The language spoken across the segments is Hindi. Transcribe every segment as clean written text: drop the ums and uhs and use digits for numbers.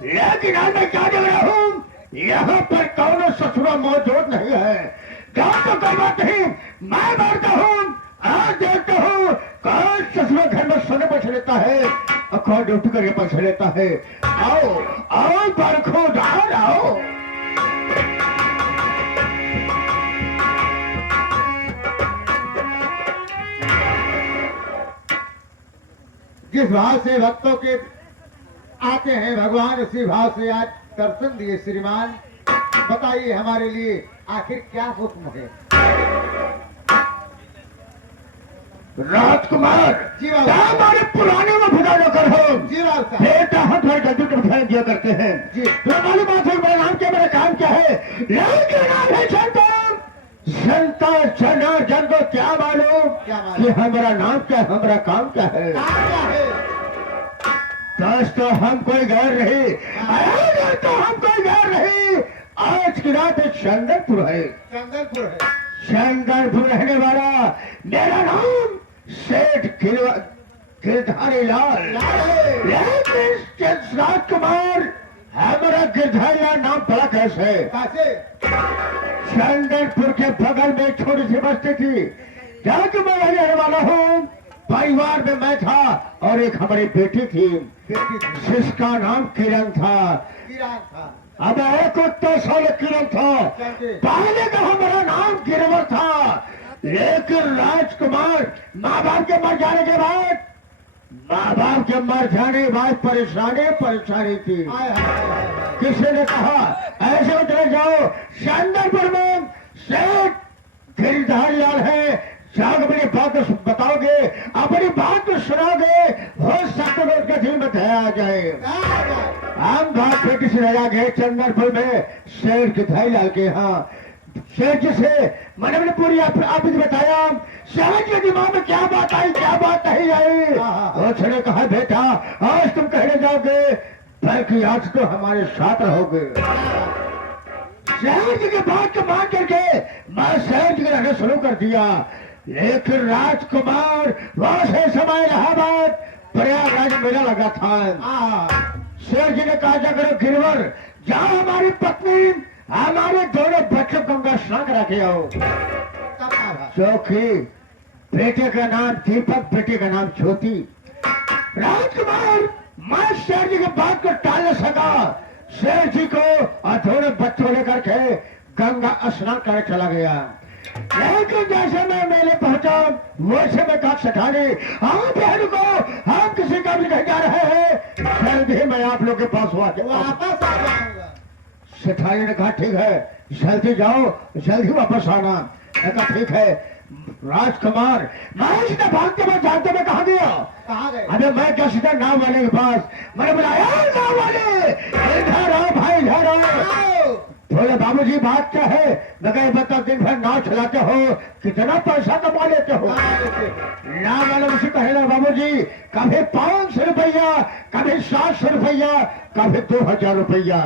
लेकिन आज मैं क्या देख रहा हूँ, यहाँ पर कौन ससुरा मौजूद नहीं है। क्या तो कोई बात नहीं, मैं मारता हूँ, आज देखता हूँ कौन ससुरा घर में सोने पैसे लेता है और कौन ड्यूटी करके पैसे लेता है। आओ आओ बरखुद आओ। जिस भाव से भक्तों के आते हैं भगवान, उसी भाव से आज दर्शन दिए श्रीमान। बताइए हमारे लिए आखिर क्या हुक्म है। राजकुमार जी बाबा। क्या हमारे पुराने में फिदा कर हो। जी बाबा। बेटा हम थोड़ी गलती को ध्यान दिया करते हैं। जी। तो वाली बात है, मेरा नाम क्या, मेरा काम क्या है। लेकिन नाम है जनता जना जन को क्या मालूम कि हमारा नाम क्या है, हमारा काम क्या है। दोस्तों हम कोई गैर नहीं, अरे तो हम कोई गैर नहीं। आज की रात चंदनपुर है। चंदनपुर है। चंदनपुर रहने वाला मेरा नाम सेठ गिरधारी लाल। लेकिन राजकुमार हमारा गिरधारी लाल नाम पड़ा कैसे। चंदनपुर के बगल में छोटी सी बस्ती थी जहाँ कि मैं रहने वाला हूँ। परिवार में मैं था और एक हमारी बेटी थी जिसका नाम किरण था। अब एक उत्तर साल किरण था, पहले का हमारा नाम गिरवर था। लेकिन राजकुमार माँ बाप के मर जाने के बाद, माँ बाप के मर जाने के बाद परेशानी थी। किसी ने कहा ऐसे में चले जाओ चंदनपुर में सेठ गिरधारी लाल है, जाग अपनी बात बताओगे, अपनी बात सुनाओगे, हो सकता है उसका दिल में दया आ जाए। हम बात बेटी से रह गए चंदनपुर में शेर गिरधारी लाल के यहाँ। शेर जी से मैंने पूरी आप बताया, शेर के दिमाग में क्या बात आई क्या बात नहीं आई। उसने कहा बेटा आज तुम कहने जाओगे, बल्कि आज तो हमारे साथ रहोगे। शहर जी के बात को मान करके मैं शहर जी के रहना शुरू कर दिया। लेकिन राजकुमार वहां से समय इलाहाबाद प्रयागराज मेला लगा था। शेर जी ने कहा जाकर गिरवर जहाँ हमारी पत्नी हमारे दोनों बच्चों को गंगा स्नान करा के आओ। चौकी बेटे का नाम दीपक, बेटे का नाम ज्योति। राजकुमार मैं शेर जी की बात को टाल न सका। शेर जी को अधूरे बच्चों लेकर के गंगा स्नान करने चला गया। लेकिन जैसे मैं मेले पहुंचा वैसे मैं कहा सठाने हम बहन को हम किसी का भी नहीं जा रहे हैं, जल्दी मैं आप लोग के पास वापस आ जाऊंगा। सेठानी ने कहा ठीक है जल्दी जाओ, जल्दी वापस आना। कहा ठीक है। राजकुमार मैं सीधा भागते मैं जानते मैं कहा गया। अरे मैं क्या सीधा नाव वाले के पास, मैंने बुलाया नाव वाले इधर आओ भाई इधर आओ। बोले बाबूजी बात क्या है। मैं कहा बताओ दिन भर नाव चलाते हो, कितना पैसा कमा लेते हो। नाव वाले मुझे कहेगा बाबूजी कभी 500 रुपया, कभी 700 रुपया, कभी 2000 रुपया।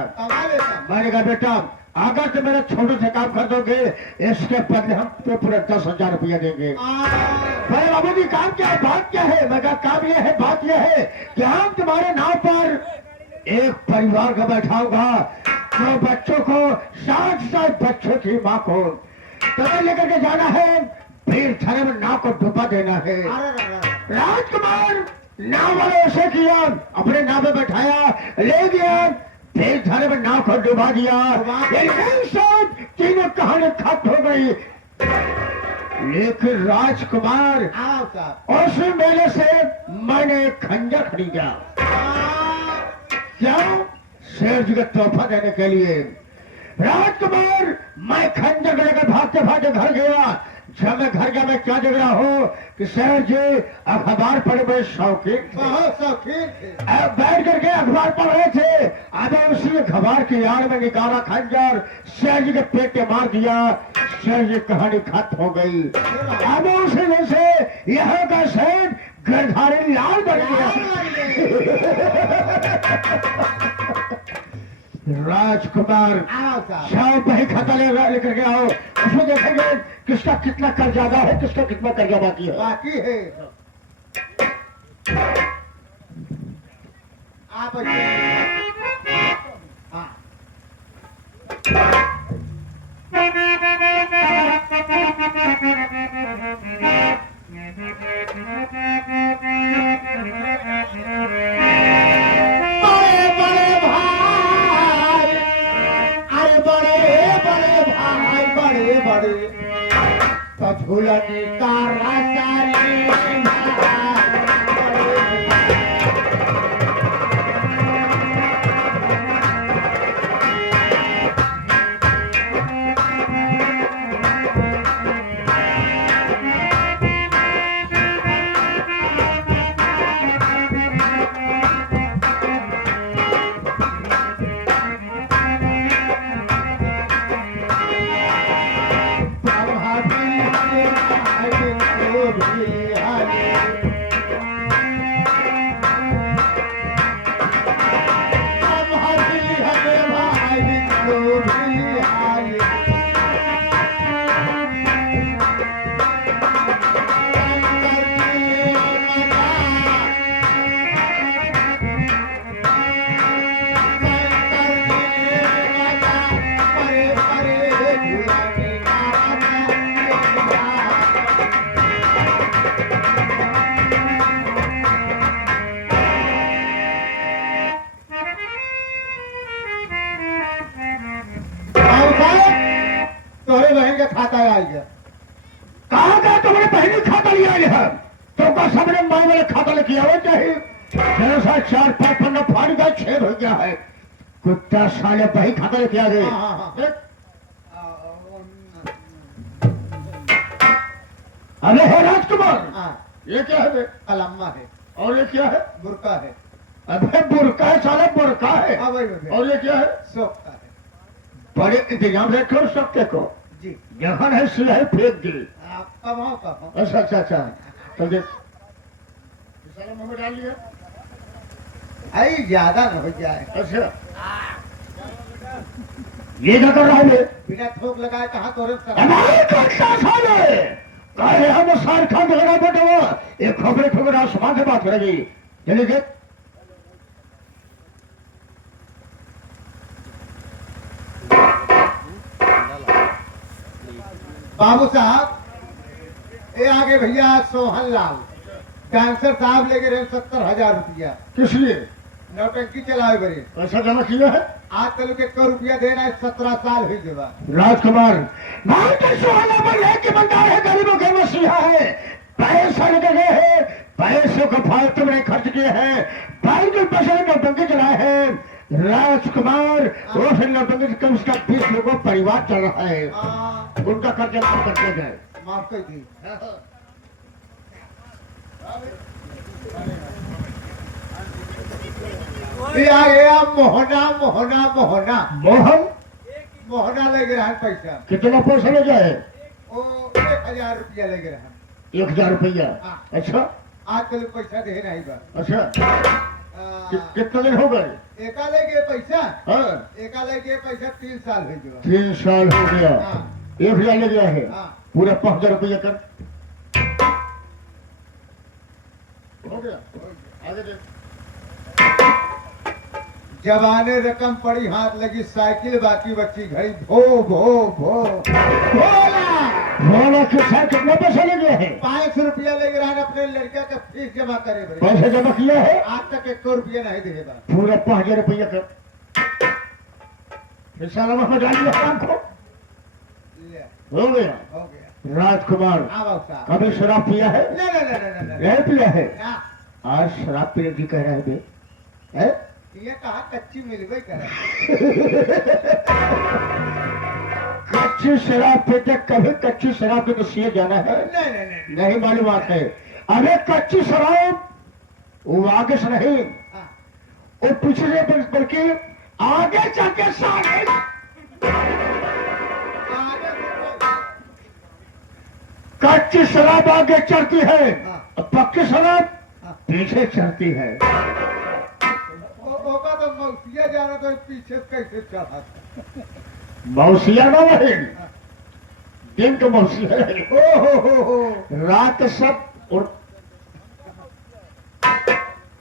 मैंने कहा बेटा अगर तो मेरा छोटे से काम कर दोगे इसके बदले हम तो पूरा 10,000 रुपया देंगे। भाई बाबूजी काम क्या है, बात क्या है। मैं कहा काम यह है, बात यह है कि हम तुम्हारे नाव पर एक परिवार को बैठाऊंगा, जो बच्चों को 60 बच्चों की माँ को तुम्हें लेकर के जाना है, भीड़ थाने में नाव को डुबा देना है। राजकुमार नाव वाले ऐसे किया, अपने नाव में बैठाया, ले गया, भीड़ थाने में नाव को डुबा दिया। तीनों कहानी खत्म हो गई। लेकिन राजकुमार उस मेले से मैंने खंजर खरीदा। क्यों? शेर जी को तोहफा देने के लिए। राजकुमार मैं खंजर लेकर भागते भागते घर गया। जब मैं घर गया मैं क्या देख रहा हूँ कि शेर जी अखबार पढ़े बड़े शौकीन, बहुत शौकीन बैठ करके अखबार पढ़ रहे थे। अब उसी अखबार की यार में निकाला खंजर, शेर जी के पेट पे मार दिया। शेर जी कहानी खत्म हो गई। अब उसी में से यहाँ का शेर गिरधारी लाल बन गया। राजकुमार शाम वही खाता लेकर के आओ, उसमें देखेंगे किसका कितना कर्ज ज्यादा है, किसका कितना कर्जा बाकी है। आप बड़े बड़े भाई, अरे बड़े बड़े भाई, बड़े बड़े तो झूलने का रास्ता रे भाई, तोरे बहन का खाता आ गया। कहा गया तुम्हारे पहले खाता लिया है तो का सबने माई वाले खाता लेके आओ चाहिए जैसा 4-5 पन्ना फाड़ गया 6 हो गया है कुत्ता साले भाई खाता लेके आ गए। हाँ, हाँ, हाँ। अरे है राजकुमार हाँ, ये क्या है बे? कलम्मा है, और ये क्या है? बुरका है। अबे बुरका है साले बुरका है। हाँ भाई भाई, और ये क्या है? सोखता है। बड़े इंतजाम से रखो सकते को जी, जहां है सिलाई फेंक दी। आप कमाओ कमाओ। अच्छा अच्छा अच्छा तो देख साला मुंह में डाल लिया। आई ज्यादा न हो जाए। अच्छा ये क्या कर रहा है बे? बिना थोक लगाए कहाँ तोरे सर। हमारे कक्षा साले कहे हम सार खान लगा बैठे वो एक खबरें खबर आसमान से बात करेगी चलिए देख बाबू साहब, ये आगे भैया सोहन लाल डांसर साहब लेके रहे 70,000 रुपया। किस लिए नौटंकी चलाए बड़े पैसा जमा किया है? आज तक के 1 रुपया देना है, 17 साल हुई जवा। राजकुमार माउंटेन सुहाना पर है कि बंदार है गरीबों के मसीहा है पैसा लगे गए हैं पैसों को फालतू में खर्च किए हैं बैंक के पैसे नौटंकी चलाए हैं राजकुमार वो फिर नौटंकी से कम से कम 20 लोगों का परिवार चल रहा है उनका खर्चा कम करते जाए। माफ कर दी। ये आ गया मोहना मोहना मोहना मोहन मोहना लगे रहा पैसा। कितना पैसा ले जाए? ओ 1,000 रुपया लगे रहा। 1,000 रुपया। हाँ। अच्छा आज कल पैसा दे नहीं बा। अच्छा कितना दिन हो गए? एका लगे पैसा, हाँ एका लगे पैसा 3 साल हुई जवा। 3 साल हो गया। हाँ। 1,000 ले गया है हाँ। पूरा 5,000 रुपया कर हो गया आगे देख। जवाने रकम पड़ी हाथ लगी साइकिल बाकी बच्ची घड़ी भो भो भो भोला। बोला कि सर कितना पैसा ले गया है? 500 रुपया लेके रहा अपने लड़का का फीस जमा करे बड़े। पैसा जमा किया है आज तक 1 रुपया नहीं दे बा। पूरा 5,000 रुपया कर फिर साला में डाल दिया काम को ले, हो गया। हो गया। राजकुमार हाँ बाबू साहब। कभी शराब पिया है? नहीं नहीं नहीं नहीं नहीं पिया है। ना, आज शराब पीने की कह रहा है बे है? ये कहा कच्ची मिलवे करे। कच्ची शराब पीते कभी कच्ची शराब के नसीए जाना है? नहीं नहीं नहीं। नहीं मालूम बात है। अरे कच्ची शराब वो आगे से नहीं हाँ, वो पीछे से बल्कि आगे चल के सारे आगे बढ़ो। कच्ची शराब आगे चढ़ती है हाँ। और पक्की शराब हाँ। पीछे चढ़ती है। ओका तो मौसिया जाना तो पीछे कैसे चढ़ा। मौसिया ना रहे दिन तो मौसिया रहे ओ रात सब और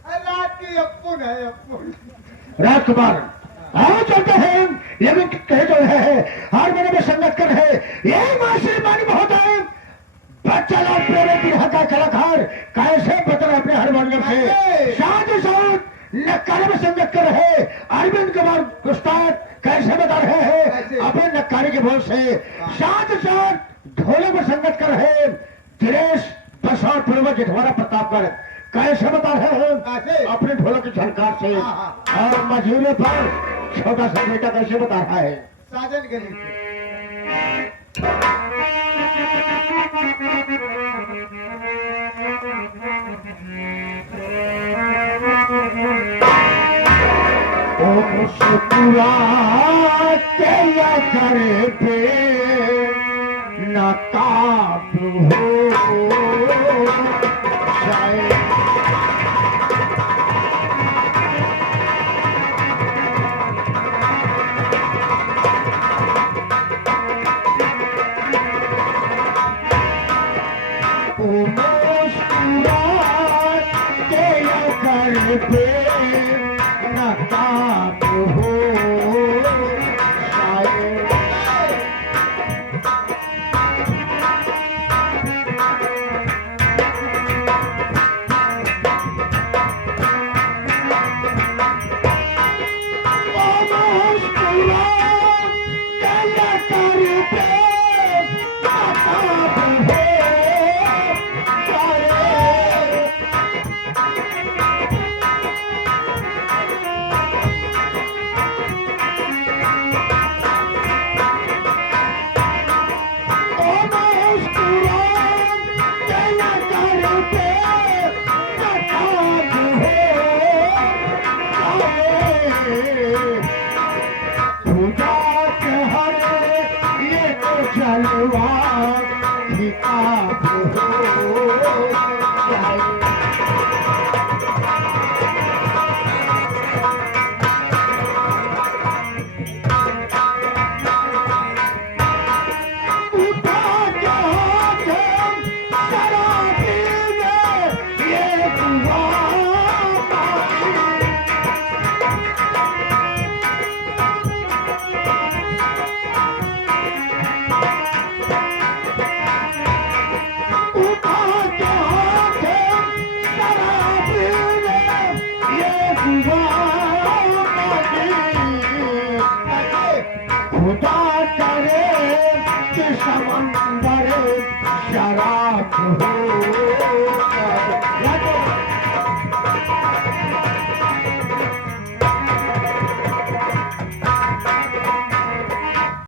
रात की अपुन है अपुन। राजकुमार आओ चलते हैं लेकिन कहे जो है हर महीने में संगत कर है ये मां श्रीमान महोदय बच्चा लाल प्रेमी बिरहा का कलाकार कैसे बता रहे अपने हारमोनियम से साथ ही साथ नक्कारे में संगत कर रहे अरविंद कुमार उस्ताद कैसे बता रहे हैं अपने नक्कारे के बोल से साथ ही साथ ढोलक में संगत कर रहे दिनेश बसौर पूर्वज जिठवाड़ा प्रतापगढ़ कैसे बता रहे हैं अपने ढोलक की झनकार से और मजूरे पर छोटा सा बेटा कैसे बता रहा है साजन गली से। ओ मुस्कुरा तेरा करे पे नकाब हो जाए ओ मुस्कुरा तेरा करे पे नकाब हो जाए खुदा के हरे ये तो जलवा किताब हो जाए खुदा करे कि समंदर शराब हो